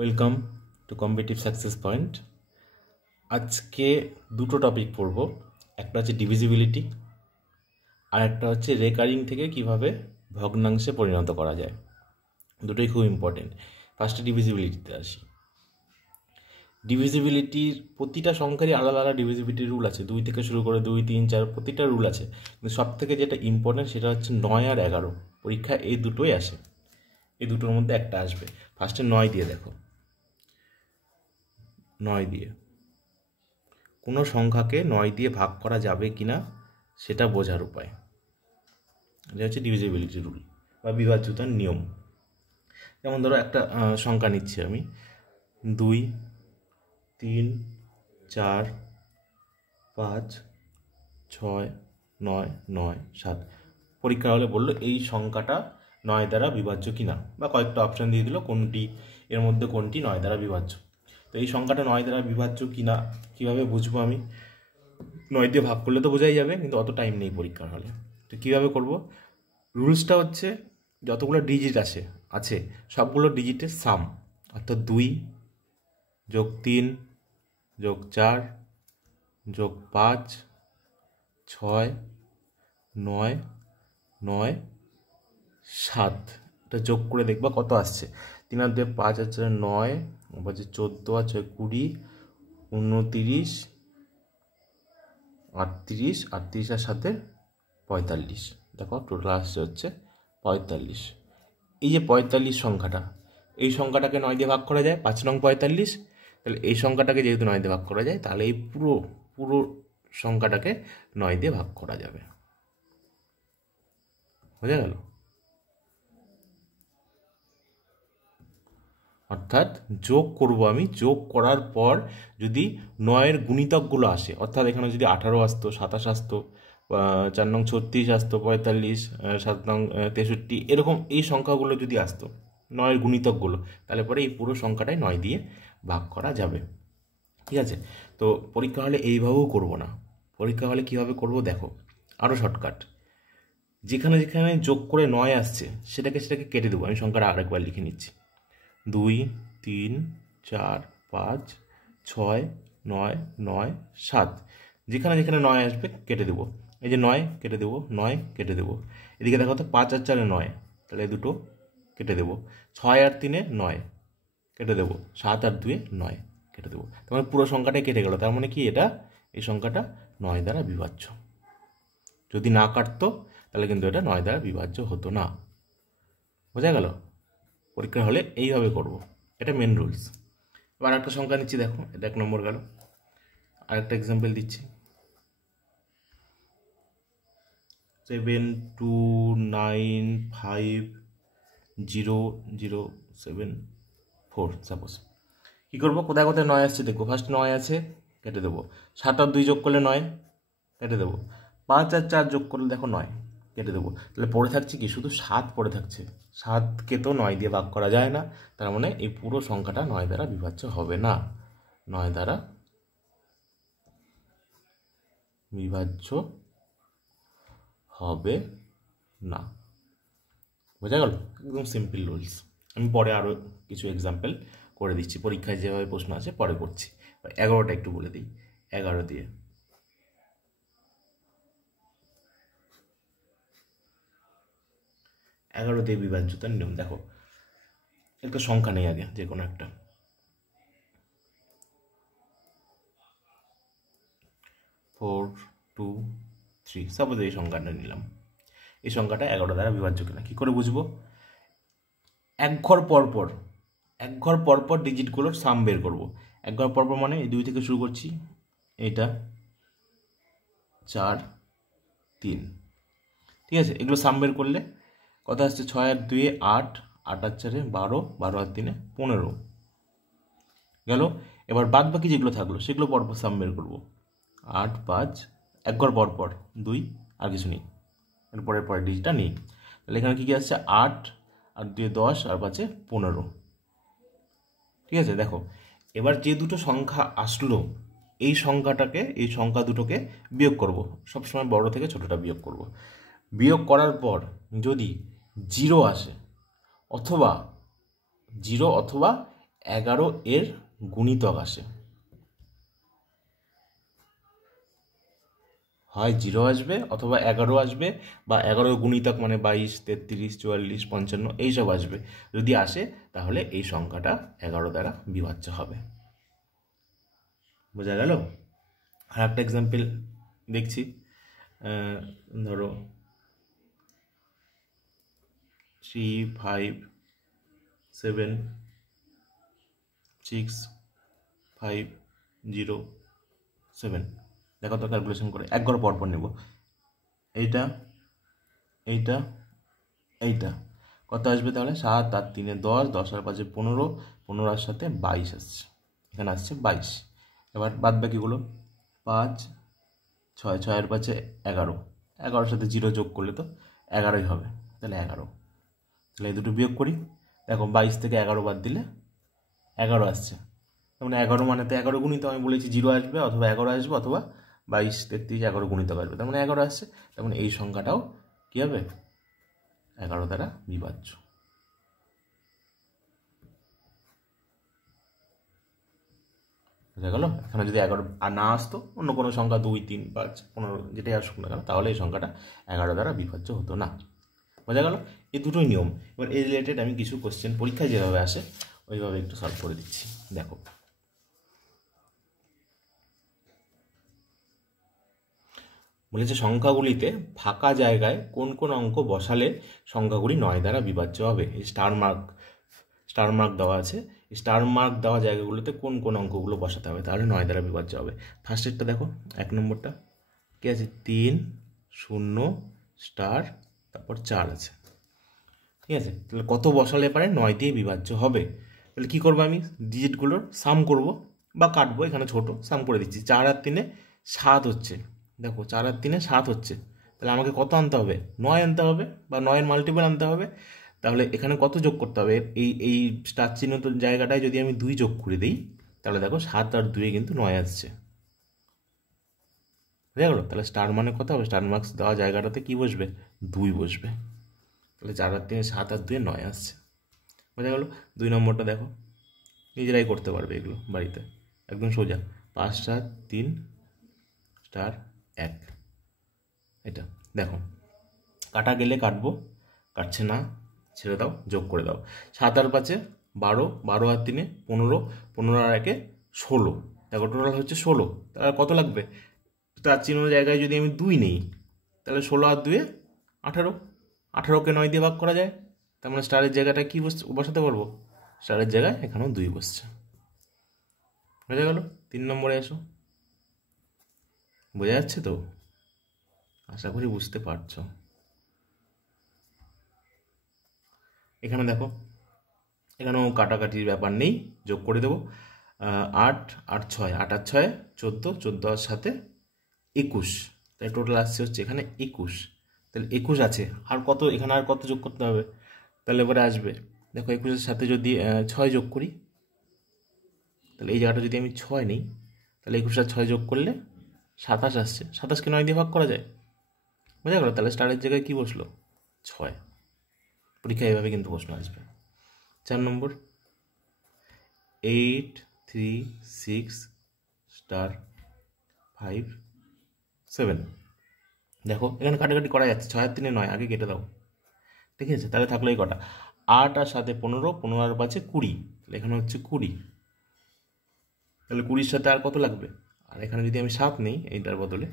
Welcome to competitive success point. আজকে দুটো topic পড়ব, একটা হচ্ছে ডিভিজিবিলিটি আর একটা হচ্ছে রেকারিং থেকে কিভাবে ভগ্নাংশে পরিণত করা যায়। দুটোই খুব ইম্পর্টেন্ট। ফার্স্টে ডিভিজিবিলিটিতে আসি। ডিভিজিবিলিটির প্রতিটা সংখ্যারই আলাদা আলাদা ডিভিজিবিলিটি রুল আছে, 2 থেকে শুরু করে 2, 3, 4 প্রতিটা রুল আছে, কিন্তু সব থেকে যেটা ইম্পর্টেন্ট সেটা হচ্ছে 9 আর 11। পরীক্ষা এই দুটোই আসে, এই দুটোর মধ্যে একটা আসবে। ফার্স্টে 9 দিয়ে দেখো, 9 দিয়ে কোনো সংখ্যাকে 9 দিয়ে ভাগ করা যাবে কি না সেটা বোঝার উপায়। এটা হচ্ছে ডিভিজিবিলিটি রুল বা বিভাজ্যতার নিয়ম। যেমন ধরো একটা সংখ্যা নিচ্ছি আমি, 2, 3, 4, 5, 6, 9, 9, 7। পরীক্ষা হলে বললো এই সংখ্যাটা 9 দ্বারা বিভাজ্য কিনা, বা কয়েকটা অপশান দিয়ে দিল কোনটি এর মধ্যে কোনটি 9 দ্বারা বিভাজ্য। তো এই সংখ্যাটা 9 দ্বারা বিভাজ্য কিনা কীভাবে বুঝবো আমি? 9 দিয়ে ভাগ করলে তো বোঝাই যাবে, কিন্তু অত টাইম নেই পরীক্ষার হলে। তো কীভাবে করব? রুলসটা হচ্ছে যতগুলো ডিজিট আছে সবগুলো ডিজিটের সাম, অর্থাৎ 2 যোগ 3 যোগ 4 যোগ 5 6 9 9 7, এটা যোগ করে দেখবা কত আসছে। 3 আর 2 5 আছে 9, 14 আছে 20, 29, 38, 38 আর সাথে 45। দেখো টোটাল আসছে হচ্ছে 45। এই যে 45 সংখ্যাটা, এই সংখ্যাটাকে 9 দিয়ে ভাগ করা যায়, 5 নং 45। তাহলে এই সংখ্যাটাকে যেহেতু 9 দিয়ে ভাগ করা যায়, তাহলে এই পুরো সংখ্যাটাকে 9 দিয়ে ভাগ করা যাবে। বোঝা গেল? অর্থাৎ যোগ করব আমি, যোগ করার পর যদি 9-এর গুণিতকগুলো আসে, অর্থাৎ এখানে যদি 18 আসতো, 27 আসতো, 4 নং 36 আসতো, 45, 7 নং 63, এরকম এই সংখ্যাগুলো যদি আসতো 9-এর গুণিতকগুলো, তাহলে পরে এই পুরো সংখ্যাটাই 9 দিয়ে ভাগ করা যাবে। ঠিক আছে? তো পরীক্ষা হলে এইভাবেও করব না, পরীক্ষা হলে কীভাবে করব দেখো, আরও শর্টকাট। যেখানে যেখানে যোগ করে 9 আসছে সেটাকে কেটে দেবো। আমি সংখ্যাটা আরেকবার লিখে নিচ্ছি, 2, 3, 4, 5, 6, 9, 9, 7। যেখানে যেখানে 9 আসবে কেটে দেবো। এই যে 9 কেটে দেবো, 9 কেটে দেবো। এদিকে দেখো তো 5 আর 4-এ 9, তাহলে এই দুটো কেটে দেবো। 6 আর 3-এ 9 কেটে দেবো। 7 আর 2-এ 9 কেটে দেবো। তার মানে পুরো সংখ্যাটাই কেটে গেল। তার মানে কি এই সংখ্যাটা 9 দ্বারা বিভাজ্য। যদি না কাটতো তাহলে কিন্তু এটা 9 দ্বারা বিভাজ্য হতো না। বোঝা গেল? পরীক্ষা হলে এইভাবে করব, এটা মেন রুলস। এবার একটা সংখ্যা নিচ্ছি, দেখো এটা 1 নম্বর গেল। আরেকটা এক্সাম্পল দিচ্ছি, 7295007 সাপোজ। কী করবো? কোথায় কোথায় 9 আসছে দেখবো। ফার্স্ট 9 আছে, কেটে দেবো। 7 আর 2 যোগ করলে 9, কেটে দেবো। 5 আর 4 যোগ করলে দেখো 9, কেটে দেবো। তাহলে পড়ে থাকছে কি? শুধু 7 পড়ে থাকছে। 7কে তো 9 দিয়ে ভাগ করা যায় না, তার মানে এই পুরো সংখ্যাটা 9 দ্বারা বিভাজ্য হবে না, 9 দ্বারা বিভাজ্য হবে না। বোঝা গেল? একদম সিম্পল রুলস। আমি পরে আরও কিছু এক্সাম্পল করে দিচ্ছি, পরীক্ষায় যেভাবে প্রশ্ন আছে পরে করছি। 11টা একটু বলে দিই। 11 দিয়ে বিভাজ্যতার নিয়ম দেখো, একটা সংখ্যা নেই আগে, যে কোনো একটা। 4, 2, 3 সাপোজ এই সংখ্যাটা নিলাম। এই সংখ্যাটা 11 দ্বারা বিভাজ্য কিনা কী করে বুঝবো? এক ঘর পরপর ডিজিটগুলোর সাম বের করবো। এক ঘর পরপর মানে এই 2 থেকে শুরু করছি, এটা 4, 3। ঠিক আছে? এগুলো সাম বের করলে কত আসছে? 6 আর 2-এ 8, 8 আর 4-এ 12, 12 আর 3-এ 15 গেল। এবার বাদ বাকি যেগুলো থাকলো সেগুলো পরপর সাম বের করবো। 8, 5, এক ঘর পরপর 2, আর কিছু নেই, এর পরের ডিজিটটা নেই। তাহলে এখানে কী কী আসছে? 8 আর 2-এ 10 আর 5-এ 15। ঠিক আছে? দেখো এবার যে দুটো সংখ্যা আসলো এই সংখ্যা দুটোকে বিয়োগ করব। সবসময় বড় থেকে ছোটটা বিয়োগ করব। বিয়োগ করার পর যদি 0 আসে, অথবা 11 এর গুণিতক আসে, হয় 0 আসবে অথবা 11 আসবে, বা 11 গুণিতক মানে 22, 33, 44, 55 এইসব আসবে। যদি আসে তাহলে এই সংখ্যাটা 11 দ্বারা বিভাজ্য হবে। বোঝা গেল? আর একটা এক্সাম্পল দেখছি, ধরো 3, 5, 7, 6, 5, 0, 7। দেখো তো ক্যালকুলেশন করে এক ঘর পরপর নেব। এইটা, এইটা, এইটা কত আসবে তাহলে? 7 আর 3 10, 10 আর 5 15, 15 আর 7 22 আসছে, এখানে আসছে 22। এবার বাদ বাকিগুলো 5, 6, 6 আর 5 11, 11-র সাথে 0 যোগ করলে তো 11ই হবে, তাহলে 11। তাহলে এই দুটো বিয়োগ করি, দেখো 22 থেকে 11 বাদ দিলে 11 আসছে। মানে 11 মানে তো 11 গুণিত, আমি বলেছি 0 আসবে অথবা 11 আসবে অথবা 22, 33, 11 গুণিতক আসবে, তার মানে 11 আসছে। তার মানে এই সংখ্যাটাও কী হবে? 11 দ্বারা বিভাজ্য। বুঝা গেল? এখানে যদি 11 আর না আসতো, অন্য কোনো সংখ্যা 2, 3, 5, 15 যেটাই আসুক না কেন, তাহলে এই সংখ্যাটা 11 দ্বারা বিভাজ্য হতো না। বোঝা গেল? এই দুটোই নিয়ম। এবার এই রিলেটেড আমি কিছু কোশ্চেন পরীক্ষায় যেভাবে আসে ওইভাবে একটু সলভ করে দিচ্ছি। দেখো, বলেছে সংখ্যাগুলিতে ফাঁকা জায়গায় কোন কোন অঙ্ক বসালে সংখ্যাগুলি 9 দ্বারা বিভাজ্য হবে। এই স্টার মার্ক দেওয়া আছে, স্টার মার্ক দেওয়া জায়গাগুলোতে কোন কোন অঙ্কগুলো বসাতে হবে, তাহলে 9 দ্বারা বিভাজ্য হবে। ফার্স্টেরটা দেখো, 1 নম্বরটা কি আছে? 3, 0, স্টার, তারপর 4 আছে। ঠিক আছে, তাহলে কত বসালে পারে 9 দিয়ে বিভাজ্য হবে? তাহলে কী করবো? আমি ডিজিটগুলোর সাম করব বা কাটবো, এখানে ছোট সাম করে দিচ্ছি। 4 আর 3 7 হচ্ছে, দেখো 4 আর 3 7 হচ্ছে, তাহলে আমাকে কত আনতে হবে? 9 আনতে হবে, বা 9-এর মাল্টিপল আনতে হবে। তাহলে এখানে কত যোগ করতে হবে? এই স্টার চিহ্নিত জায়গাটায় যদি আমি 2 যোগ করে দিই, তাহলে দেখো 7 আর 2 কিন্তু 9 আসছে। বুঝা গেলো? তাহলে স্টার মানে কত হবে? স্টার মার্কস দেওয়া জায়গাটাতে কি বসবে? 2 বসবে। তাহলে 4 আর 3 7 আর 2 9 আসছে। বোঝা গেল? 2 নম্বরটা দেখো, নিজেরাই করতে পারবে এগুলো বাড়িতে, একদম সোজা। 5, 7, 3, স্টার 1। এটা দেখো, কাটা গেলে কাটবো, কাটছে না ছেড়ে দাও, যোগ করে দাও। 7 আর 5 12, 12 আর 3 15, 15 আর 1 16। দেখো টোটাল হচ্ছে 16। তাহলে কত লাগবে? স্টার চিহ্ন জায়গায় যদি আমি 2 নিই, তাহলে 16 আর 2 18, 18কে 9 দিয়ে ভাগ করা যায়। তার মানে স্টারের জায়গাটা কি বসাতে পারবো? স্টারের জায়গায় এখানেও 2 বসছে। বোঝা গেল? 3 নম্বরে এসো। বোঝা যাচ্ছে তো? আশা করি বুঝতে পারছো। এখানে দেখো, এখানেও কাটাকাটির ব্যাপার নেই, যোগ করে দেবো। 8 আর 6, 8 আর 6 14, 14 আর 7 21, তাই টোটাল আসছে হচ্ছে এখানে 21। তাহলে 21 আছে, আর কত এখানে, আর কত যোগ করতে হবে? তাহলে এবারে আসবে, দেখো 21-এর সাথে যদি 6 যোগ করি, তাহলে এই জায়গাটা যদি আমি 6 নিই, তাহলে 21 আর 6 যোগ করলে 27 আসছে। 27কে 9 দিয়ে ভাগ করা যায়। বোঝা গেল? তাহলে স্টারের জায়গায় কি বসলো? 6। পরীক্ষা এভাবে কিন্তু প্রশ্ন আসবে। 4 নম্বর 8, 3, 6, স্টার 5, 7। দেখো এখানে কাটাকাটি করা যাচ্ছে, 6 আর 3 9, আগে কেটে দাও। ঠিক আছে, তাহলে থাকলো এই কটা। 8 আর 7 15, 15 আর 5 20, তাহলে এখানে হচ্ছে 20। তাহলে 20-র সাথে আর কত লাগবে? আর এখানে যদি আমি 7 নিই এইটার বদলে,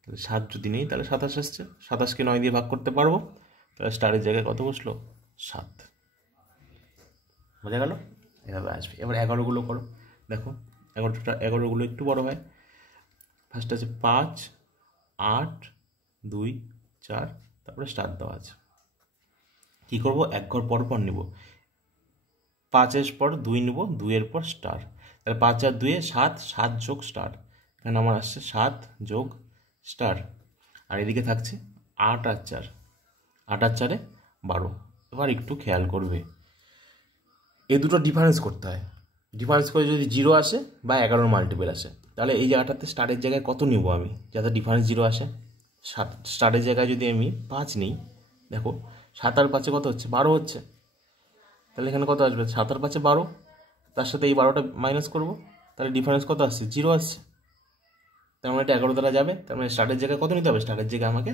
তাহলে 7 যদি নেই তাহলে 27 আসছে। 27কে 9 দিয়ে ভাগ করতে পারবো, তাহলে স্টারের জায়গায় কত বসলো? 7। বোঝা গেল? এভাবে আসবে। এবার 11গুলো করো, দেখো 11গুলো একটু বড় হয়। ফার্স্ট আছে 5, 8, 2, 4, তারপরে স্টার দেওয়া আছে। কী করবো? এক ঘর পর পর নেব। 5-এর পর 2 নেব, 2-এর পর স্টার। তাহলে 5 আর 2 7, 7 যোগ স্টার, এখানে আমার আসছে 7 যোগ স্টার। আর এদিকে থাকছে 8 আর 4, 8 আর 4 12। এবার একটু খেয়াল করবে, এই দুটো ডিফারেন্স করতে হয়। ডিফারেন্স করে যদি 0 আসে বা 11-র মাল্টিপল আসে, তাহলে এই জায়গাটাতে স্টারের জায়গায় কত নিব আমি যাতে ডিফারেন্স 0 আসে? স্টারের জায়গায় যদি আমি 5 নিই, দেখো 7 আর 5 কত হচ্ছে? 12 হচ্ছে। তাহলে এখানে কত আসবে? 7 আর 5 12, তার সাথে এই 12টা মাইনাস করবো, তাহলে ডিফারেন্স কত আসছে? 0 আসছে। তার মানে এটা 11 দ্বারা যাবে, তার মানে স্টারের জায়গায় কত নিতে হবে? স্টারের জায়গায় আমাকে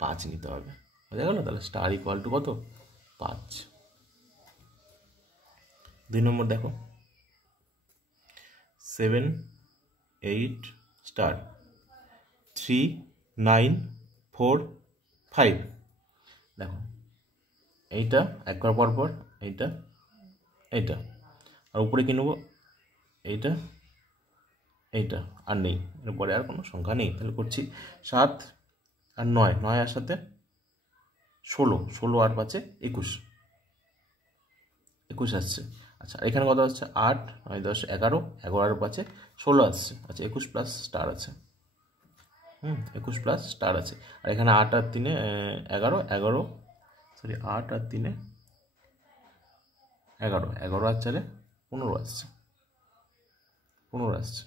5 নিতে হবে। বোঝা গেল? তাহলে স্টার ইকুয়াল টু কত? 5। 2 নম্বর দেখো, 7 8 স্টার 3 9 4 5। দেখো এইটা একবার পর পর, এইটা এইটা, আর উপরে কি নেবো? এইটা এইটা, আর নেই, এরপরে আর কোনো সংখ্যা নেই। তাহলে করছি 7 আর 9, 9 আর সাথে 16, 16 আর 5 21, 21 আসছে। আচ্ছা, এখানে কত আসছে? 8 9 10 11, 11 আর 5 16 আসছে। আচ্ছা, 21 প্লাস স্টার আছে। 21 প্লাস স্টার আছে। আর এখানে 8 আর 3 11, 11 সরি 8 আর 3 11, 11 আর 4 15 আসছে, 15 আসছে।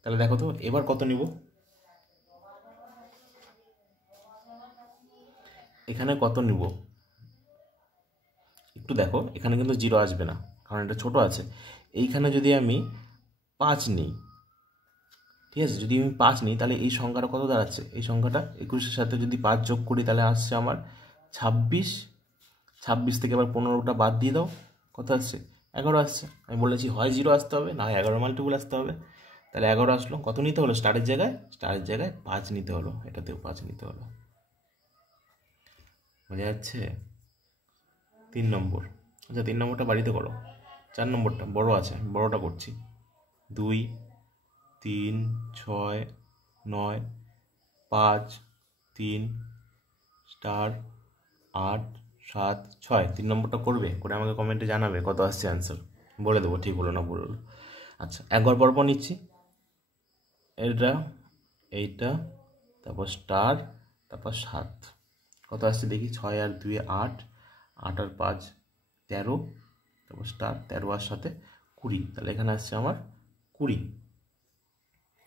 তাহলে দেখো তো এবার কত নিব? এখানে কত নিব একটু দেখো, এখানে কিন্তু 0 আসবে না, কারণ এটা ছোট আছে। এইখানে যদি আমি 5 নিই, ঠিক আছে, যদি আমি 5 নিই, তাহলে এই সংখ্যাটা কত দাঁড়াচ্ছে? এই সংখ্যাটা 21-এর সাথে যদি 5 যোগ করি, তাহলে আসছে আমার 26। 26 থেকে আবার 15টা বাদ দিয়ে দাও, কত আসছে? 11 আসছে। আমি বলেছি হয় 0 আসতে হবে, না হয় 11 মাল্টিপুল আসতে হবে। তাহলে 11 আসলো। কত নিতে হলো স্টারের জায়গায়? স্টারের জায়গায় 5 নিতে হলো, এটাতেও 5 নিতে হলো। বোঝা যাচ্ছে? 3 নম্বর। আচ্ছা, 3 নম্বরটা বাড়িতে করো। 4 নম্বরটা বড় আছে, বড়টা করছি। 2 3 6 9 5 3 স্টার 8 7 6। 3 নম্বরটা করবে, করে আমাকে কমেন্টে জানাবে কত আসছে অ্যান্সার, বলে দেবো ঠিক হলো না ভুল হলো। আচ্ছা, একবার পরপর নিচ্ছি। এটা এইটা, তারপর স্টার, তারপর 7। কত আসছে দেখি? 6 আর 2 8, 8 আর 5 13, তারপর স্টার 13 আর সাথে 20। তাহলে এখানে আসছে আমার 20।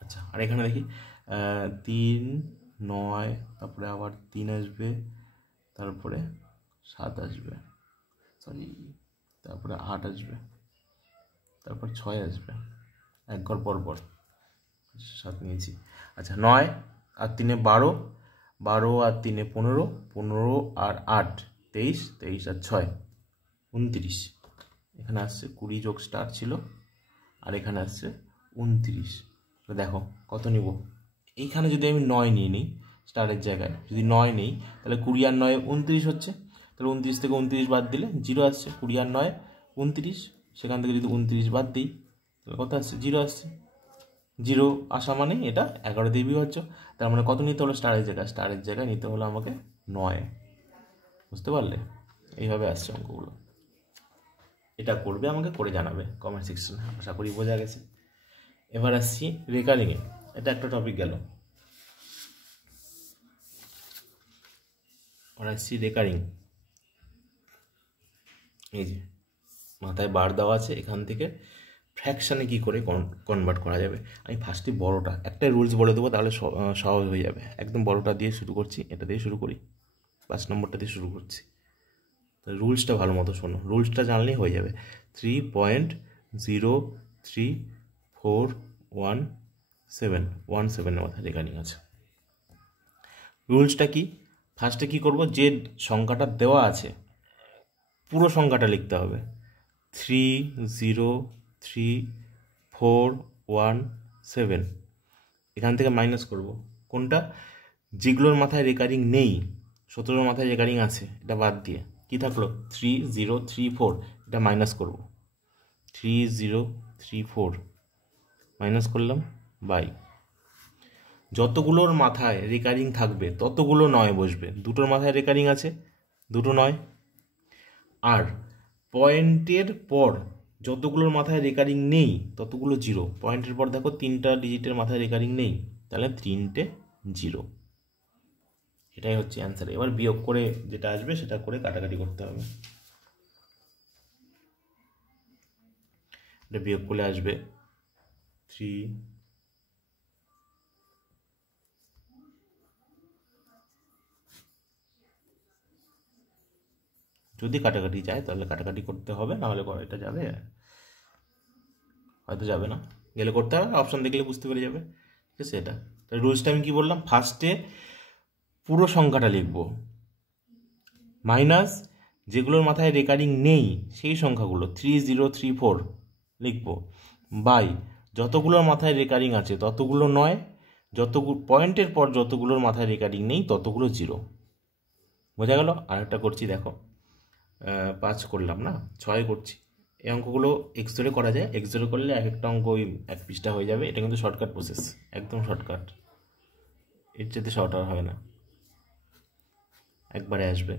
আচ্ছা, আর এখানে দেখি 3 9, তারপরে আবার 3 আসবে, তারপরে 7 আসবে, সরি, তারপরে 8 আসবে, তারপর 6 আসবে, এক ঘর পর পর 7 নিয়েছি। আচ্ছা, 9 আর 3 12, 12 আর 3 15, 15 আর 8 23, 23 আর 6 29। এখানে আসছে 20 যোগ স্টার ছিল, আর এখানে আসছে 29। তো দেখো কত নিব? এইখানে যদি আমি 9 নিয়ে নিই, স্টারের জায়গায় যদি 9 নিই, তাহলে 20 আর 9 29 হচ্ছে। তাহলে 29 থেকে 29 বাদ দিলে 0 আসছে। 20 আর 9 29, সেখান থেকে যদি 29 বাদ দিই, তাহলে কত আসছে? 0 আসছে। 0 আসা মানে এটা 11 দিয়ে বিভাজ্য। তার মানে কত নিতে হলো স্টারের জায়গায়? স্টারের জায়গায় নিতে হলো আমাকে 9। বুঝতে পারলে? এইভাবে আসছে অঙ্কগুলো। এটা করবে, আমাকে করে জানাবে কমেন্ট সেকশনে। আশা করি বোঝা গেছে। এবার আসছি রেকারিংয়ে। এটা একটা টপিক গেল। আর আসছি রেকারিং। এই যে মাথায় বার দেওয়া আছে, এখান থেকে ফ্র্যাকশানে কী করে কনভার্ট করা যাবে। আমি ফার্স্টে বড়টা একটাই রুলস বলে দেবো, তাহলে সহজ হয়ে যাবে। একদম বড়টা দিয়ে শুরু করছি, এটা দিয়ে শুরু করি, 5 নম্বরটা দিয়ে শুরু করছি। তো রুলসটা ভালো মতো শোনো, রুলসটা জানলেই হয়ে যাবে। 3.03417 মাথায় রেকারিং আছে। রুলসটা কি? ফার্স্টে কি করব, যে সংখ্যাটা দেওয়া আছে পুরো সংখ্যাটা লিখতে হবে। 30347। এখান থেকে মাইনাস করব কোনটা? যেগুলোর মাথায় রেকারিং নেই। 17 মাথায় রেকারিং আছে, এটা বাদ দিয়ে কি থাকলো? 3034, এটা মাইনাস করব। 3034 মাইনাস করলাম বাই যতগুলোর মাথায় রেকারিং থাকবে ততগুলো 9 বসবে। দুটোর মাথায় রেকারিং আছে, দুটো 9। আর পয়েন্টের পর যতগুলোর মাথায় রেকারিং নেই ততগুলো 0। পয়েন্টের পর দেখো 3টা ডিজিটের মাথায় রেকারিং নেই, তাহলে 3টে 0। এটাই হচ্ছে অ্যান্সার। এবার বিয়োগ করে যেটা আসবে সেটা করে কাটাকাটি করতে হবে। এটা বিয়োগ করলে আসবে 3 0 যদি কাটাকাটি যায় তাহলে কাটাকাটি করতে হবে, নাহলে এটা যাবে, হয়তো যাবে না, গেলে করতে হবে, অপশান দেখলে বুঝতে পেরে যাবে। ঠিক আছে, এটা তাহলে রুলসটা আমি কী বললাম, ফার্স্টে পুরো সংখ্যাটা লিখব, মাইনাস যেগুলোর মাথায় রেকারিং নেই সেই সংখ্যাগুলো 3034 লিখব, বাই যতগুলোর মাথায় রেকারিং আছে ততগুলো নয়, যতগুলো পয়েন্টের পর যতগুলোর মাথায় রেকারিং নেই ততগুলো 0। বোঝা গেল? আরেকটা করছি দেখো, 5 করলাম না, 6 করছি। এই অঙ্কগুলো এক্স ধরে করা যায়, এক্স ধরে করলে এক একটা অঙ্ক ওই এক পৃষ্ঠা হয়ে যাবে। এটা কিন্তু শর্টকাট প্রসেস, একদম শর্টকাট, এর চেয়ে শর্ট আর হয় না, একবারে আসবে।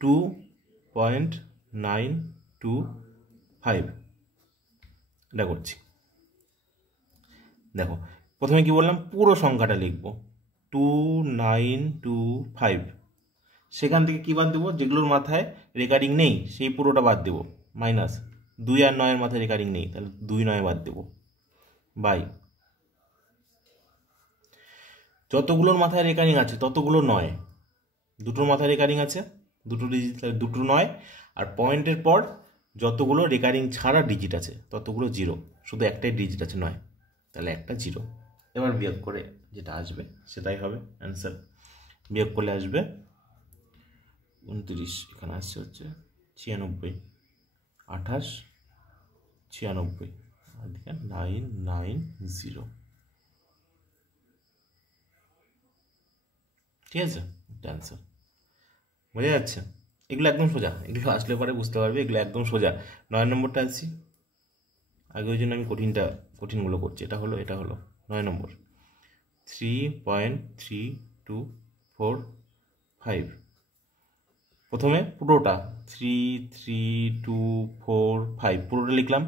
2.925 এটা করছি। দেখো প্রথমে কি বললাম, পুরো সংখ্যাটা লিখব 2925, সেখান থেকে কী বাদ দেবো, যেগুলোর মাথায় রেকারিং নেই সেই পুরোটা বাদ দেবো, মাইনাস 2 আর 9 মাথায় রেকারিং নেই তাহলে 2 9 বাদ দেবো, বাই যতগুলোর মাথায় রেকারিং আছে ততগুলো 9, দুটোর মাথায় রেকারিং আছে, দুটো ডিজিট তাহলে দুটো 9, আর পয়েন্টের পর যতগুলো রেকারিং ছাড়া ডিজিট আছে ততগুলো 0, শুধু একটাই ডিজিট আছে 9, তাহলে একটা 0। এবার বিয়োগ করে যেটা আসবে সেটাই হবে অ্যান্সার। বিয়োগ করলে আসবে 29, এখানে আসছে হচ্ছে 96, 28 96, আর দিকে 990। ঠিক আছে, এটা অ্যান্সার। বোঝা যাচ্ছে? এগুলো একদম সোজা, এগুলো আসলে পরে বুঝতে পারবে, এগুলো একদম সোজা। 9 নম্বরটা আসছি, আগে ওই জন্য আমি কঠিনগুলো করছি। এটা হলো 9 নম্বর, 3.3245। প্রথমে পুরোটা 33245 পুরোটা লিখলাম,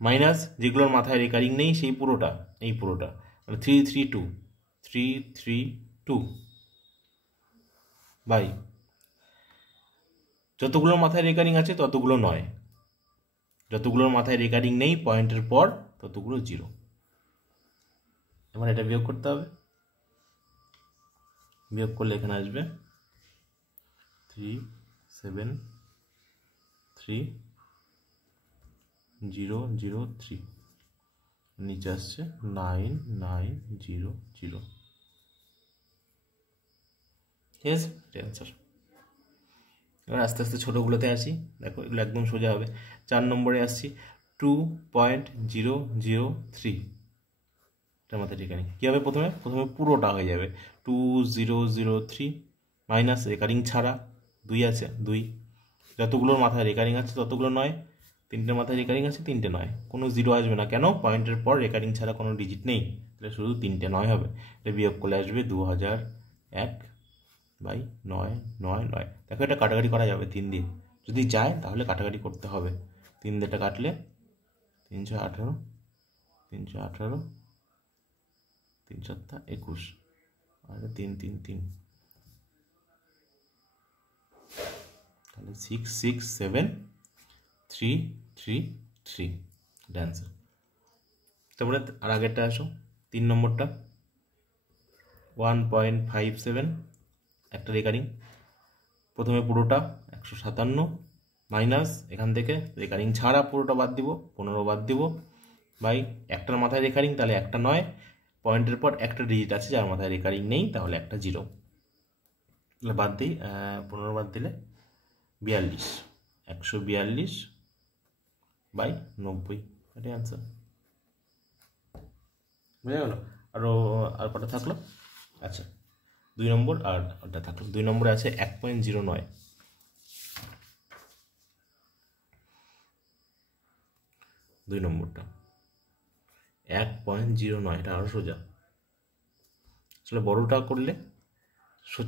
মাইনাস যেগুলোর মাথায় রেকারিং নেই সেই পুরোটা, এই পুরোটা মানে 332 বাই যতগুলোর মাথায় রেকারিং আছে ততগুলো 9, যতগুলোর মাথায় রেকারিং নেই পয়েন্টের পর ততগুলো 0। এবার এটা বিয়োগ করতে হবে, বিয়োগ করলে এখানে আসবে 373,003, নিচে আসছে 9900। ঠিক আছে, এটা অ্যান্সার। এবার আস্তে আস্তে ছোটোগুলোতে আসি, দেখো এগুলো একদম সোজা হবে। 4 নম্বরে আসছি 2.003, এটার মাথায় রেকারিং কী হবে, প্রথমে পুরোটা হয়ে যাবে 2003 মাইনাস রেকারিং ছাড়া 2 আছে 2, যতগুলোর মাথায় রেকারিং আছে ততগুলো 9, তিনটের মাথায় রেকারিং আছে 3টে 9, কোনো 0 আসবে না, কেন, পয়েন্টের পর রেকারিং ছাড়া কোনো ডিজিট নেই, তাহলে শুধু 3টে 9 হবে। এটা বিয়োগ করলে আসবে 2001/999। দেখো এটা কাটাকাটি করা যাবে 3 দিয়ে, যদি যায় তাহলে কাটাকাটি করতে হবে। 3 দিয়ে এটা কাটলে 318, 318, 3 7 21, আর 3 3 3, তাহলে 667333 এটা অ্যান্সার। তারপরে আর আগেরটা আসো, 3 নম্বরটা 1.57, একটা রেকারিং, প্রথমে পুরোটা 157 মাইনাস এখান থেকে রেকারিং ছাড়া পুরোটা বাদ দিব, 15 বাদ দিব, বাই একটার মাথায় রেকারিং তাহলে একটা 9, পয়েন্টের পর একটা ডিজিট আছে যার মাথায় রেকারিং নেই তাহলে একটা 0, তাহলে বাদ দিই, 15 বাদ দিলে 42, 142/90, এটাই অ্যান্সার। বুঝা গেল? আর কটা থাকলো, আচ্ছা 2 নম্বর আর ওটা থাকলো। 2 নম্বরে আছে 1.09, 2 নম্বরটা 1.09, এটা আরও সোজা। আসলে বড়োটা করলে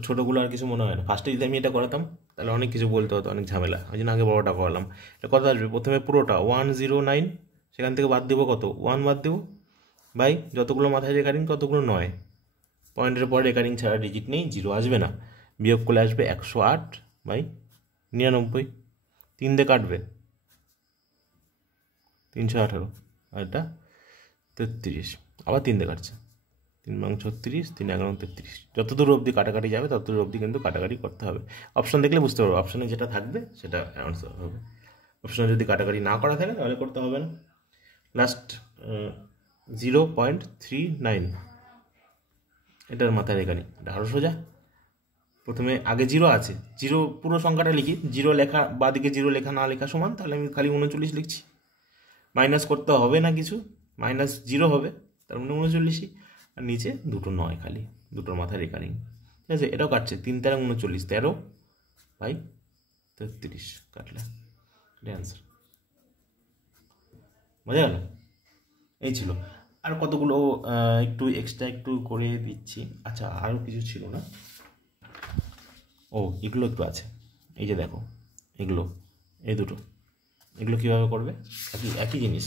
ছোটোগুলো আর কিছু মনে হয় না। ফার্স্টে যদি আমি এটা করাতাম তাহলে অনেক কিছু বলতে হতো, অনেক ঝামেলা, ওই জন্য আগে বড়োটা করালাম। এটা কত আসবে, প্রথমে পুরোটা 109, সেখান থেকে বাদ দেবো কত, 1 বাদ দেবো, বাই যতগুলো মাথায় রেকারিং ততগুলো 9, পয়েন্টের পর রেকারিং ছাড়া ডিজিট নেই, 0 আসবে না, বিয়োগ করলে আসবে 108/99, 3 দিয়ে কাটবে 318, আর এটা 33, আবার 3 দিয়ে কাটছে 3×36, 3×11=33। যত দূর অবধি কাটাকাটি যাবে তত দূর অবধি কিন্তু কাটাকাটি করতে হবে। অপশন দেখলে বুঝতে পারবো, অপশনে যেটা থাকবে সেটা অ্যান্সার হবে। অপশনে যদি কাটাকাটি না করা থাকে তাহলে করতে হবে না। লাস্ট 0.39, এটার মাথায় রেখা নিই, এটা আরও সোজা। প্রথমে আগে 0 আছে, 0 পুরো সংখ্যাটা লিখি, 0 লেখা বাদিকে 0 লেখা না লেখা সমান, তাহলে আমি খালি 39 লিখছি। মাইনাস করতে হবে না কিছু, -0 হবে, তার মানে 39ই। আর নিচে দুটো 9 খালি, দুটোর মাথায় রেখা নিই। ঠিক আছে, এটাও কাটছে, 3 × 39, 13/33 কাটলে এটা অ্যান্সার। বোঝা গেল? এই ছিল। আর কতগুলো একটু এক্সট্রা একটু করে দিচ্ছি। আচ্ছা, আরও কিছু ছিল না, এগুলো একটু আছে। এই যে দেখো, এই দুটো, এগুলো কীভাবে করবে? একই জিনিস।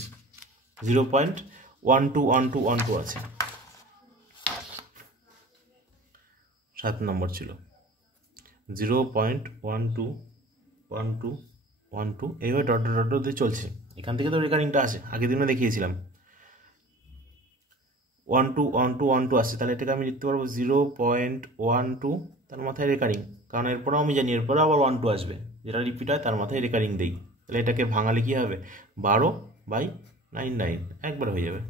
0.121212 আছে, 7 নম্বর ছিল। 0.121212 এইভাবে ডট ডট ডট দিয়ে চলছে। এখান থেকে তো রেকারিংটা আসে, আগের দিনও দেখিয়েছিলাম। 121212 আসছে, তাহলে এটাকে আমি লিখতে পারবো 0.12, তার মাথায় রেকারিং, কারণ এরপরেও আমি জানি এরপরে আবার 12 আসবে, যেটা রিপিট হয় তার মাথায় রেকারিং দেই। তাহলে এটাকে ভাঙালে কী হবে? 12/99, একবার হয়ে যাবে।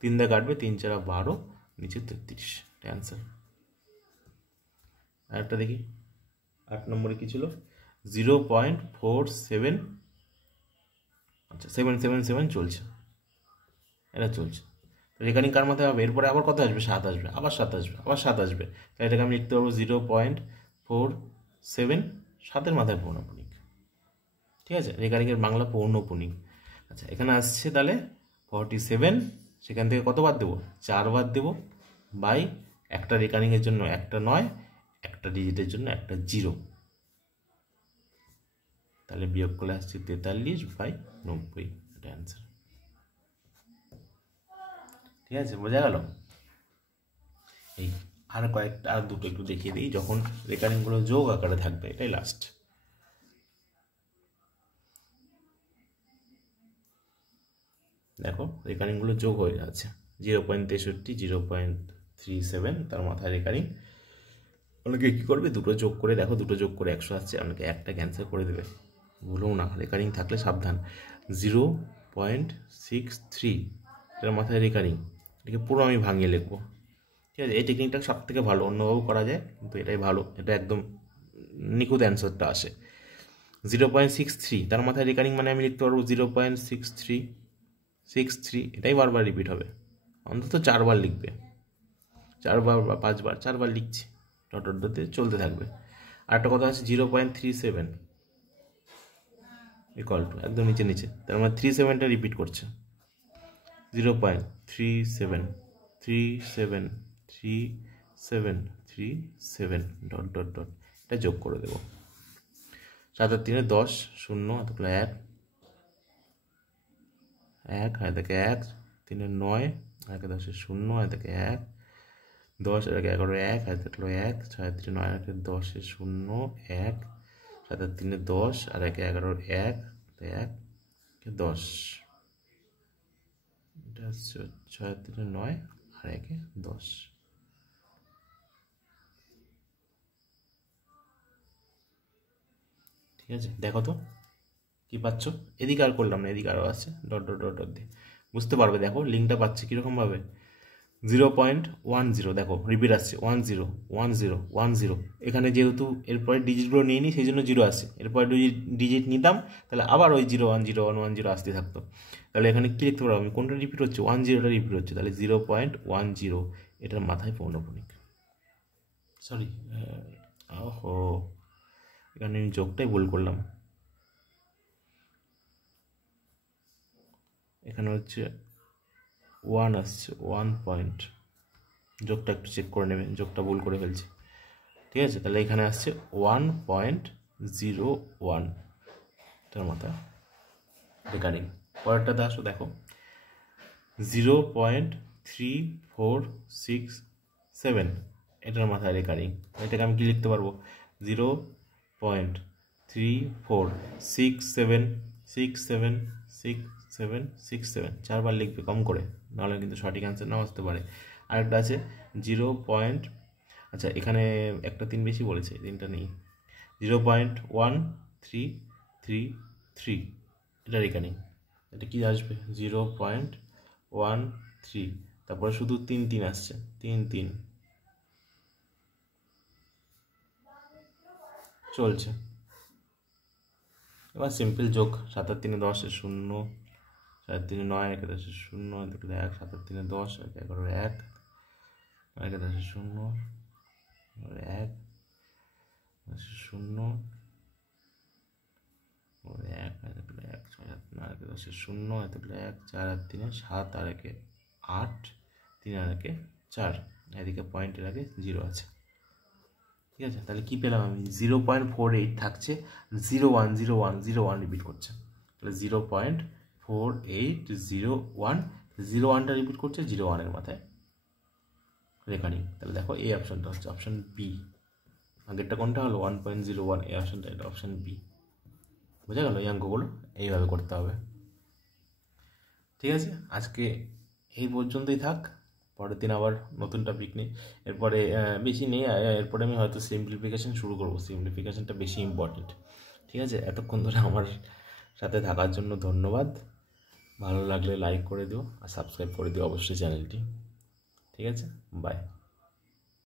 3 দিয়ে কাটবে, 3 × 4 = 12, নিচে 33, এটা অ্যান্সার। আর একটা দেখি, 8 নম্বরে কী ছিল? 0.47, আচ্ছা 777 চলছে, এটা চলছে। রেকারিং কার মাথায় হবে? এরপরে আবার কত আসবে? 7 আসবে, আবার 7 আসবে, আবার 7 আসবে। তাই এটাকে আমি লিখতে পারবো 0.47, 7-এর মাথায় পৌনঃপুনিক। ঠিক আছে, রেকারিংয়ের বাংলা পৌনঃপুনিক। আচ্ছা, এখানে আসছে তাহলে 47, সেখান থেকে কত বাদ দেবো? 4 বাদ দেবো, বাই একটা রেকারিংয়ের জন্য একটা 9, একটা ডিজিটের জন্য একটা 0, তাহলে বিয়োগ করলে আসছে 43/90, এটা অ্যান্সার। ঠিক আছে, বোঝা গেল? এই আর কয়েকটা, আর দুটো একটু দেখিয়ে দিই, যখন রেকারিংগুলো যোগ আকারে থাকবে, এটাই লাস্ট। দেখো, রেকারিংগুলো যোগ হয়ে যাচ্ছে, 0.63, 0.37, তার মাথায় রেকারিং। অনেকে কী করবে? দুটো যোগ করে, দেখো দুটো যোগ করে 100 আসছে, অনেকে একটা ক্যান্সেল করে দেবে। ভুলেও না, রেকারিং থাকলে সাবধান। 0.63, এটার মাথায় রেকারিং, এটাকে পুরো আমি ভাঙিয়ে লিখবো। ঠিক আছে, এই টেকনিকটা সব থেকে ভালো, অন্যভাবেও করা যায়, কিন্তু এটাই ভালো, এটা একদম নিখুঁত অ্যান্সারটা আসে। 0.63, তার মাথায় রেকারিং মানে আমি লিখতে পারবো 0.63, এটাই বারবার রিপিট হবে, অন্তত 4 বার লিখবে, 4 বার বা 5 বার, 4 বার লিখছি, ডট ডট ডট দিয়ে চলতে থাকবে। আর একটা কথা আছে 0.37 = একদম নিচে নিচে, তার মানে 37টা রিপিট করছে, 0.37373737 ডট ডট ডট, এটা যোগ করে দেবো। 7 আর 3 10, 0 এতগুলো 1, 1 আর থেকে 1, 3 9, আর 10 0, আর থেকে 1, 10 আর 11 1, আর থেকে 1, 6 আর 3 9, আর 10 0 1, 7 আর 3 10, আর 11 1, 1 10, এটা হচ্ছে 6 আর 3 9, আর 1 10। ঠিক আছে, দেখো তো কি পাচ্ছ? এদিকে আর করলাম না, এদিকে আরও আছে, ডট ডট ডট ডট দিয়ে বুঝতে পারবে। দেখো লিঙ্কটা পাচ্ছে কীরকমভাবে, 0.10, দেখো রিপিট আসছে 101010। এখানে যেহেতু এরপরে ডিজিটগুলো নিয়ে নিই, সেই জন্য 0 আসছে। এরপরে ডিজিট নিতাম, তাহলে আবার ওই 0101110 আসতে থাকতো। তাহলে এখানে কী লিখতে পারবো আমি? কোনটা রিপিট হচ্ছে? 10টা রিপিট হচ্ছে, তাহলে 0.10, এটার মাথায় পৌনঃপুনিক। সরি, ওহো, এখানে আমি যোগটাই ভুল করলাম। এখানে হচ্ছে 1 আসছে, 1 পয়েন্ট, যোগটা একটু চেক করে নেবেন, যোগটা ভুল করে ফেলছি। ঠিক আছে, তাহলে এখানে আসছে 1.01, এটার মাথা রেকারিং। পরেরটাতে আসো, দেখো 0.3467, এটার মাথায় রেকারিং। এটাকে আমি কি লিখতে পারবো? 0.3467676767, 4 বার লিখবে কম করে, নাহলে কিন্তু সঠিক অ্যান্সার নাও আসতে পারে। আরেকটা আছে 0. আচ্ছা এখানে একটা 3 বেশি বলেছে, 3টা নেই। 0.1333, এটা রেখানি, এটা কি আসবে 0.13, তারপরে শুধু 3 আসছে, 3 চলছে। এবার সিম্পল যোগ, 7 আর 3 10 0, 7 3 9, 1 10 0, 1 7 আর 3 10, 11 1, 1 10 0, 1 0, 1 1 6 7 9 10 0, 1 4 আর 3 7 আর 1 8, 3 আর 1 4, এদিকে পয়েন্টের আগে 0 আছে। ঠিক আছে, তাহলে কি পেলাম আমি, 0.48 থাকছে, 010101 রিপিট করছে, তাহলে 0.4801, 01টা রিপিট করছে 01-এর মাথায় রেখানি। তাহলে দেখো এই অপশানটা হচ্ছে অপশান বি। আগেরটা কোনটা হলো 1.01, এই অপশানটা, এটা অপশান বি। বোঝা গেল? এই অঙ্কগুলো এইভাবে করতে হবে। ঠিক আছে, আজকে এই পর্যন্তই থাক, পরের দিন আবার নতুন টপিক নিই। এরপরে বেশি নেই, এরপরে আমি হয়তো সিম্পলিফিকেশান শুরু করবো, সিম্পলিফিকেশানটা বেশি ইম্পর্টেন্ট। ঠিক আছে, এতক্ষণ ধরে আমার সাথে থাকার জন্য ধন্যবাদ। ভালো লাগলে লাইক করে দিও আর সাবস্ক্রাইব করে দিও অবশ্যই চ্যানেলটি। ঠিক আছে, বাই।